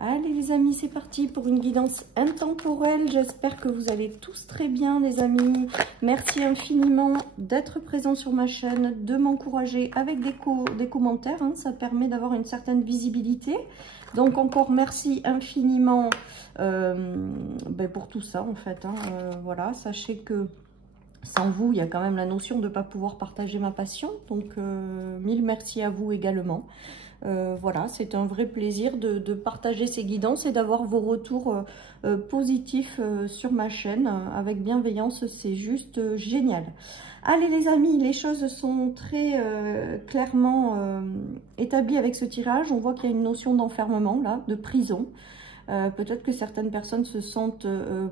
Allez les amis, c'est parti pour une guidance intemporelle. J'espère que vous allez tous très bien les amis. Merci infiniment d'être présent sur ma chaîne, de m'encourager avec des commentaires. Ça permet d'avoir une certaine visibilité. Donc encore merci infiniment pour tout ça en fait. Voilà, sachez que sans vous, il y a quand même la notion de ne pas pouvoir partager ma passion. Donc mille merci à vous également. Voilà, c'est un vrai plaisir de partager ces guidances et d'avoir vos retours positifs sur ma chaîne avec bienveillance. C'est juste génial. Allez les amis, les choses sont très clairement établies avec ce tirage. On voit qu'il y a une notion d'enfermement là, de prison. Peut-être que certaines personnes se sentent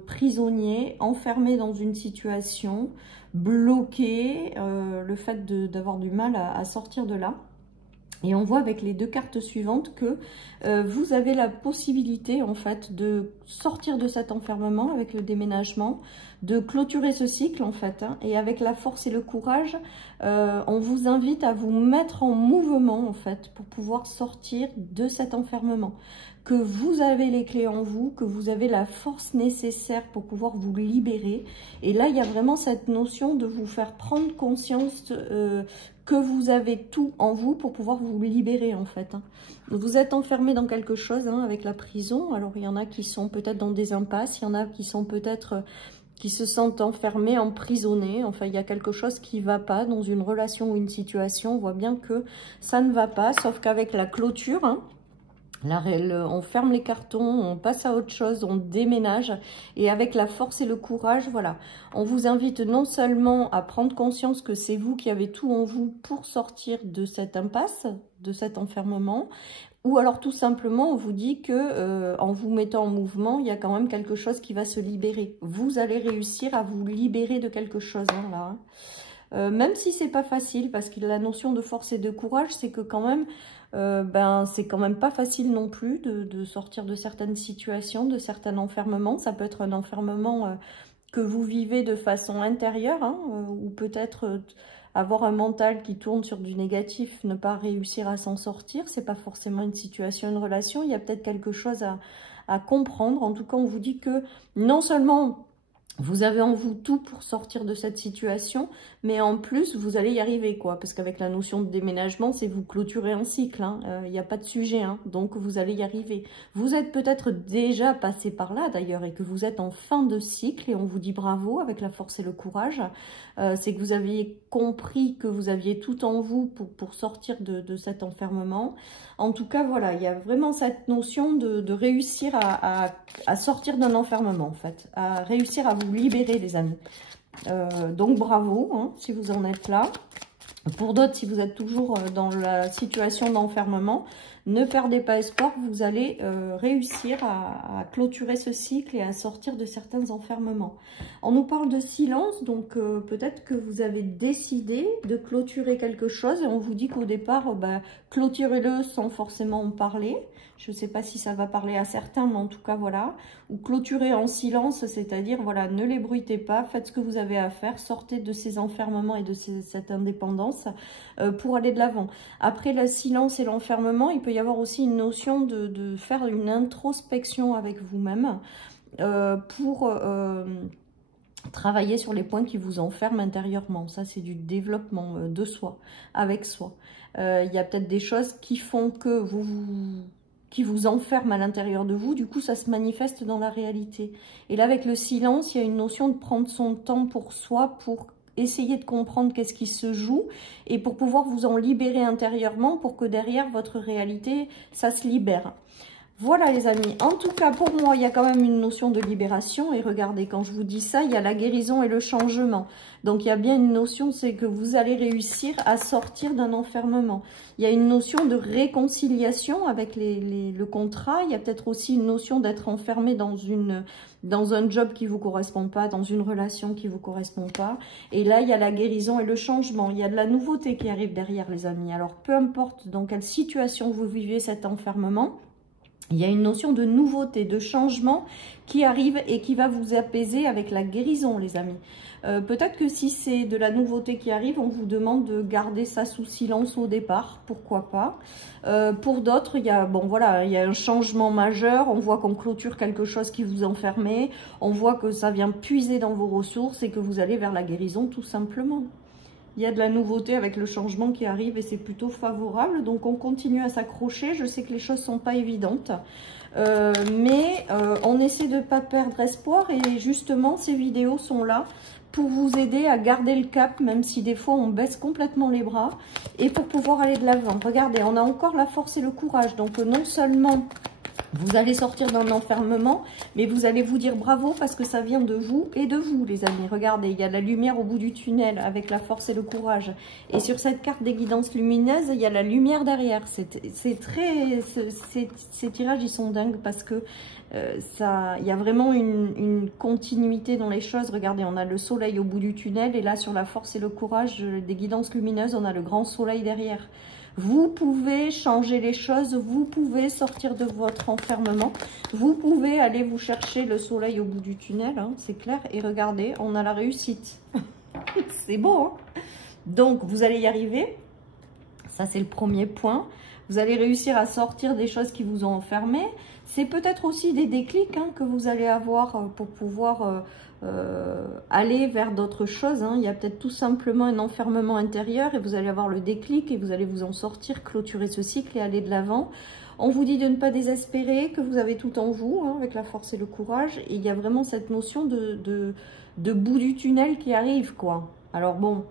prisonniers, enfermés dans une situation, bloqués, le fait d'avoir du mal à sortir de là. Et on voit avec les deux cartes suivantes que vous avez la possibilité en fait de sortir de cet enfermement avec le déménagement, de clôturer ce cycle en fait. Et avec la force et le courage, on vous invite à vous mettre en mouvement en fait pour pouvoir sortir de cet enfermement. Que vous avez les clés en vous, que vous avez la force nécessaire pour pouvoir vous libérer. Et là, il y a vraiment cette notion de vous faire prendre conscience que vous avez tout en vous pour pouvoir vous libérer en fait. Vous êtes enfermé dans quelque chose avec la prison. Alors, il y en a qui sont peut-être dans des impasses, il y en a qui sont peut-être... qui se sentent enfermés, emprisonnés. Enfin, il y a quelque chose qui ne va pas dans une relation ou une situation. On voit bien que ça ne va pas, sauf qu'avec la clôture... Là, on ferme les cartons, on passe à autre chose, on déménage. Et avec la force et le courage, voilà. On vous invite non seulement à prendre conscience que c'est vous qui avez tout en vous pour sortir de cette impasse, de cet enfermement. Ou alors tout simplement, on vous dit que en vous mettant en mouvement, il y a quand même quelque chose qui va se libérer. Vous allez réussir à vous libérer de quelque chose là. Même si c'est pas facile, parce que la notion de force et de courage, c'est que quand même, c'est quand même pas facile non plus de sortir de certaines situations, de certains enfermements. Ça peut être un enfermement que vous vivez de façon intérieure, ou peut-être avoir un mental qui tourne sur du négatif, ne pas réussir à s'en sortir. C'est pas forcément une situation, une relation. Il y a peut-être quelque chose à comprendre. En tout cas, on vous dit que non seulement vous avez en vous tout pour sortir de cette situation, mais en plus, vous allez y arriver, quoi. Parce qu'avec la notion de déménagement, c'est vous clôturez un cycle, il n'y a pas de sujet, donc vous allez y arriver. Vous êtes peut-être déjà passé par là, d'ailleurs, et que vous êtes en fin de cycle, et on vous dit bravo avec la force et le courage. C'est que vous aviez compris que vous aviez tout en vous pour sortir de cet enfermement. En tout cas, voilà, il y a vraiment cette notion de réussir à sortir d'un enfermement, en fait, à réussir à vous libérer, les amis. Donc, bravo, si vous en êtes là. Pour d'autres, si vous êtes toujours dans la situation d'enfermement, ne perdez pas espoir, vous allez réussir à clôturer ce cycle et à sortir de certains enfermements. On nous parle de silence, donc peut-être que vous avez décidé de clôturer quelque chose et on vous dit qu'au départ, clôturez-le sans forcément en parler. Je ne sais pas si ça va parler à certains, mais en tout cas, voilà. Ou clôturer en silence, c'est-à-dire, voilà, ne l'ébruitez pas, faites ce que vous avez à faire, sortez de ces enfermements et de cette indépendance pour aller de l'avant. Après le silence et l'enfermement, il peut y avoir aussi une notion de faire une introspection avec vous-même pour travailler sur les points qui vous enferment intérieurement. Ça, c'est du développement de soi, avec soi. Il y a peut-être des choses qui font que qui vous enferment à l'intérieur de vous, du coup ça se manifeste dans la réalité. Et là avec le silence, il y a une notion de prendre son temps pour soi, pour essayer de comprendre qu'est-ce qui se joue et pour pouvoir vous en libérer intérieurement pour que derrière votre réalité, ça se libère. Voilà les amis, en tout cas pour moi il y a quand même une notion de libération et regardez quand je vous dis ça il y a la guérison et le changement, donc il y a bien une notion, c'est que vous allez réussir à sortir d'un enfermement. Il y a une notion de réconciliation avec le contrat, il y a peut-être aussi une notion d'être enfermé dans un job qui ne vous correspond pas, dans une relation qui ne vous correspond pas. Et là, il y a la guérison et le changement. Il y a de la nouveauté qui arrive derrière, les amis. Alors, peu importe dans quelle situation vous vivez cet enfermement, Il y a une notion de nouveauté, de changement qui arrive et qui va vous apaiser avec la guérison, les amis. Peut-être que si c'est de la nouveauté qui arrive, on vous demande de garder ça sous silence au départ, pourquoi pas. Pour d'autres, il y a, bon, voilà, il y a un changement majeur, on voit qu'on clôture quelque chose qui vous enfermait, on voit que ça vient puiser dans vos ressources et que vous allez vers la guérison tout simplement. Il y a de la nouveauté avec le changement qui arrive et c'est plutôt favorable. Donc, on continue à s'accrocher. Je sais que les choses ne sont pas évidentes. Mais on essaie de ne pas perdre espoir. Et justement, ces vidéos sont là pour vous aider à garder le cap, même si des fois, on baisse complètement les bras. Et pour pouvoir aller de l'avant. Regardez, on a encore la force et le courage. Donc, non seulement vous allez sortir d'un enfermement, mais vous allez vous dire bravo parce que ça vient de vous et de vous, les amis. Regardez, il y a de la lumière au bout du tunnel avec la force et le courage. Et sur cette carte des guidances lumineuses, il y a la lumière derrière. C'est très... Ces tirages, ils sont dingues parce que il y a vraiment une continuité dans les choses. Regardez, on a le soleil au bout du tunnel et là, sur la force et le courage des guidances lumineuses, on a le grand soleil derrière. Vous pouvez changer les choses, vous pouvez sortir de votre enfermement, vous pouvez aller vous chercher le soleil au bout du tunnel, hein, c'est clair. Et regardez, on a la réussite. C'est beau, hein? Donc, vous allez y arriver. Ça, c'est le premier point. Vous allez réussir à sortir des choses qui vous ont enfermé. C'est peut-être aussi des déclics hein, que vous allez avoir pour pouvoir aller vers d'autres choses. Hein. Il y a peut-être tout simplement un enfermement intérieur et vous allez avoir le déclic et vous allez vous en sortir, clôturer ce cycle et aller de l'avant. On vous dit de ne pas désespérer, que vous avez tout en vous hein, avec la force et le courage. Et il y a vraiment cette notion de bout du tunnel qui arrive, quoi. Alors bon,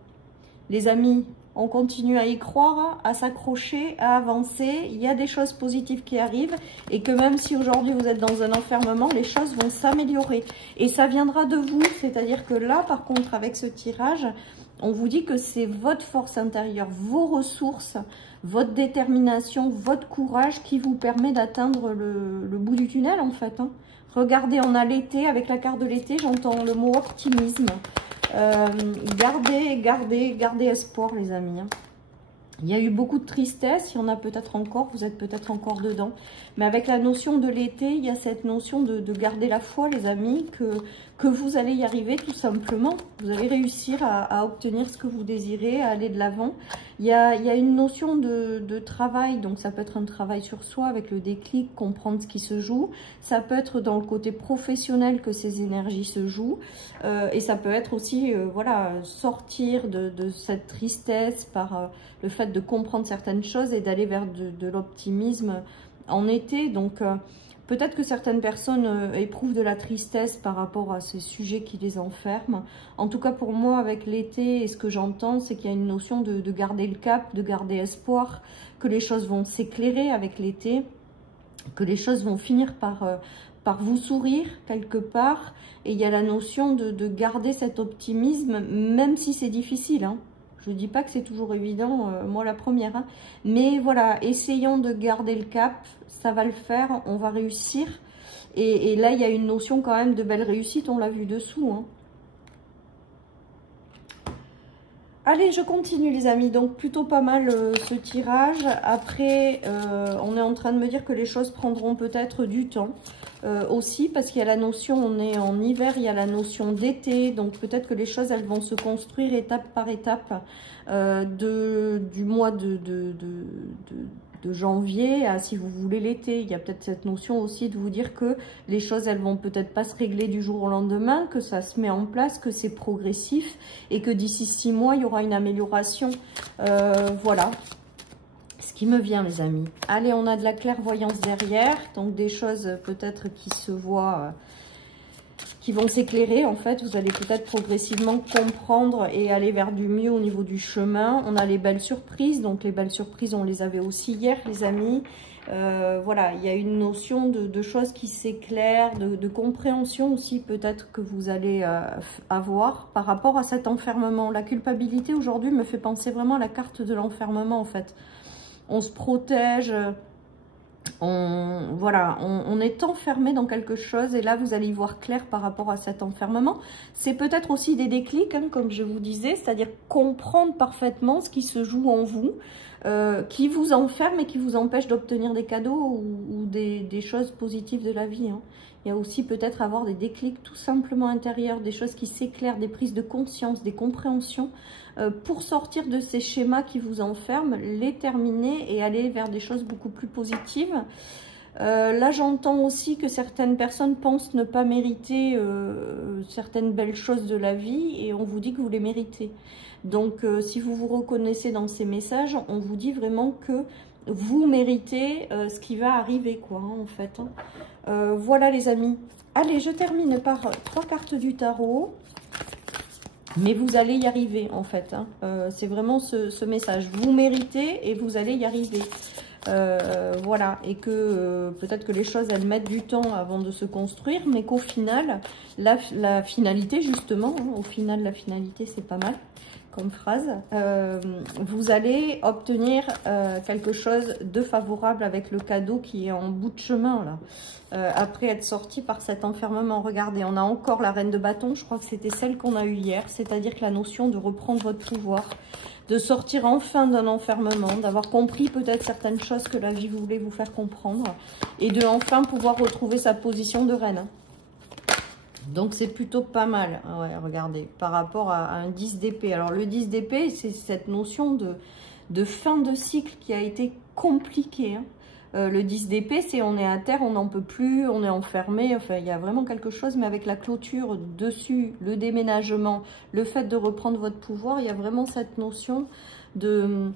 les amis, on continue à y croire, à s'accrocher, à avancer. Il y a des choses positives qui arrivent et que même si aujourd'hui vous êtes dans un enfermement, les choses vont s'améliorer. Et ça viendra de vous, c'est-à-dire que là, par contre, avec ce tirage, on vous dit que c'est votre force intérieure, vos ressources, votre détermination, votre courage qui vous permet d'atteindre le bout du tunnel, en fait. Hein. Regardez, on a l'été, avec la carte de l'été, j'entends le mot optimisme. Gardez espoir, les amis. Hein. Il y a eu beaucoup de tristesse, il y en a peut-être encore, vous êtes peut-être encore dedans. Mais avec la notion de l'été, il y a cette notion de garder la foi, les amis, que vous allez y arriver tout simplement. Vous allez réussir à obtenir ce que vous désirez, à aller de l'avant. Il y a une notion de travail, donc ça peut être un travail sur soi avec le déclic, comprendre ce qui se joue. Ça peut être dans le côté professionnel que ces énergies se jouent. Et ça peut être aussi, voilà, sortir de cette tristesse par le fait de comprendre certaines choses et d'aller vers de l'optimisme en été. Donc, peut-être que certaines personnes éprouvent de la tristesse par rapport à ces sujets qui les enferment. En tout cas, pour moi, avec l'été, et ce que j'entends, c'est qu'il y a une notion de garder le cap, de garder espoir, que les choses vont s'éclairer avec l'été, que les choses vont finir par vous sourire quelque part. Et il y a la notion de garder cet optimisme, même si c'est difficile, hein. Je ne dis pas que c'est toujours évident, moi la première. Hein. Mais voilà, essayons de garder le cap, ça va le faire, on va réussir. Et là, il y a une notion quand même de belle réussite, on l'a vu dessous. Hein. Allez, je continue les amis, donc plutôt pas mal ce tirage. Après, on est en train de me dire que les choses prendront peut-être du temps. Aussi parce qu'il y a la notion, on est en hiver, il y a la notion d'été, donc peut-être que les choses elles vont se construire étape par étape du mois de janvier à, si vous voulez, l'été. Il y a peut-être cette notion aussi de vous dire que les choses elles vont peut-être pas se régler du jour au lendemain, que ça se met en place, que c'est progressif et que d'ici 6 mois il y aura une amélioration. Voilà. Qui me vient les amis. Allez, on a de la clairvoyance derrière, donc des choses peut-être qui se voient, qui vont s'éclairer en fait. Vous allez peut-être progressivement comprendre et aller vers du mieux au niveau du chemin. On a les belles surprises, donc les belles surprises on les avait aussi hier les amis. Voilà, il y a une notion de choses qui s'éclairent, de compréhension aussi peut-être que vous allez avoir par rapport à cet enfermement. La culpabilité aujourd'hui me fait penser vraiment à la carte de l'enfermement en fait. On se protège, voilà, on est enfermé dans quelque chose et là vous allez y voir clair par rapport à cet enfermement. C'est peut-être aussi des déclics, hein, comme je vous disais, c'est-à-dire comprendre parfaitement ce qui se joue en vous, qui vous enferme et qui vous empêche d'obtenir des cadeaux ou des choses positives de la vie, hein. Il y a aussi peut-être avoir des déclics tout simplement intérieurs, des choses qui s'éclairent, des prises de conscience, des compréhensions, pour sortir de ces schémas qui vous enferment, les terminer et aller vers des choses beaucoup plus positives. Là, j'entends aussi que certaines personnes pensent ne pas mériter certaines belles choses de la vie et on vous dit que vous les méritez. Donc, si vous vous reconnaissez dans ces messages, on vous dit vraiment que vous méritez ce qui va arriver, quoi, hein, en fait. Hein. Voilà, les amis. Allez, je termine par 3 cartes du tarot. Mais vous allez y arriver, en fait. Hein. C'est vraiment ce message. Vous méritez et vous allez y arriver. Voilà. Et que peut-être que les choses, elles mettent du temps avant de se construire, mais qu'au final, la finalité, justement, hein, au final, la finalité, c'est pas mal comme phrase, vous allez obtenir quelque chose de favorable avec le cadeau qui est en bout de chemin, là. Après être sorti par cet enfermement. Regardez, on a encore la reine de bâton, je crois que c'était celle qu'on a eue hier, c'est-à-dire que la notion de reprendre votre pouvoir, de sortir enfin d'un enfermement, d'avoir compris peut-être certaines choses que la vie voulait vous faire comprendre, et de enfin pouvoir retrouver sa position de reine. Donc, c'est plutôt pas mal, ouais, regardez, par rapport à un 10 d'épée. Alors, le 10 d'épée, c'est cette notion de fin de cycle qui a été compliquée. Hein. Le 10 d'épée, c'est on est à terre, on n'en peut plus, on est enfermé. Enfin, il y a vraiment quelque chose, mais avec la clôture dessus, le déménagement, le fait de reprendre votre pouvoir, il y a vraiment cette notion de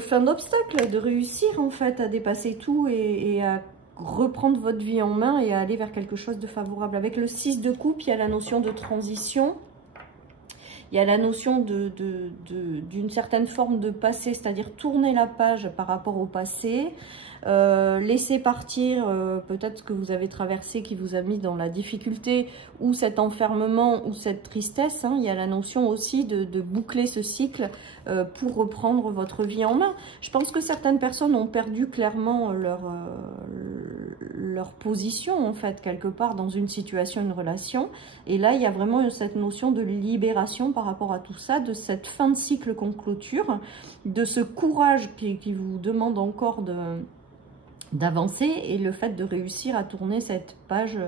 fin d'obstacle, de réussir, en fait, à dépasser tout et à reprendre votre vie en main et à aller vers quelque chose de favorable. Avec le 6 de coupe, il y a la notion de transition, il y a la notion d'une certaine forme de passé, c'est-à-dire tourner la page par rapport au passé, laisser partir peut-être ce que vous avez traversé qui vous a mis dans la difficulté ou cet enfermement ou cette tristesse, hein. Il y a la notion aussi de boucler ce cycle pour reprendre votre vie en main. Je pense que certaines personnes ont perdu clairement leur position, en fait, quelque part dans une situation, une relation. Et là, il y a vraiment cette notion de libération par rapport à tout ça, de cette fin de cycle qu'on clôture, de ce courage qui vous demande encore d'avancer et le fait de réussir à tourner cette page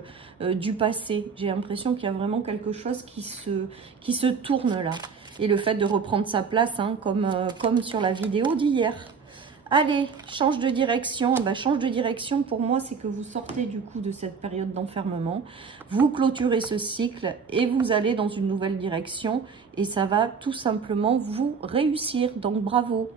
du passé. J'ai l'impression qu'il y a vraiment quelque chose qui se tourne là. Et le fait de reprendre sa place, hein, comme sur la vidéo d'hier. Allez, change de direction. Ben, change de direction, pour moi, c'est que vous sortez du coup de cette période d'enfermement. Vous clôturez ce cycle et vous allez dans une nouvelle direction. Et ça va tout simplement vous réussir. Donc, bravo!